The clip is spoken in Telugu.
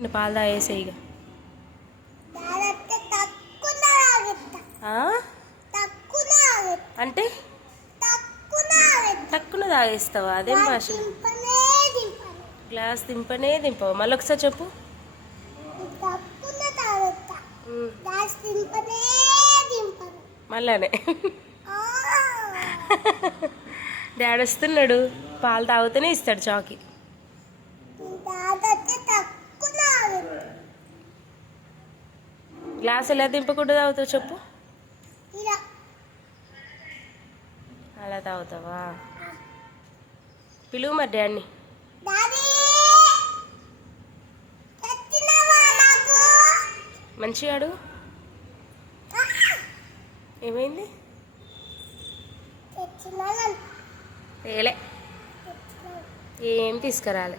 పాలు తాగేసే ఇక అంటే తక్కువ తాగేస్తావా? అదేం భాష? గ్లాస్ దింపనే దింపవు. మళ్ళీ ఒకసారి చెప్పు. మళ్ళానే డాడీ వస్తున్నాడు, పాలు తాగుతూనే ఇస్తాడు చాకి. గ్లాస్ ఎలా దింపకుండా తాగుతావు చెప్పు. అలా తాగుతావా? పిలువు మరి డాడీని. మంచిగా అడుగు. ఏమైంది? ఏలే, ఏం తీసుకురాలే.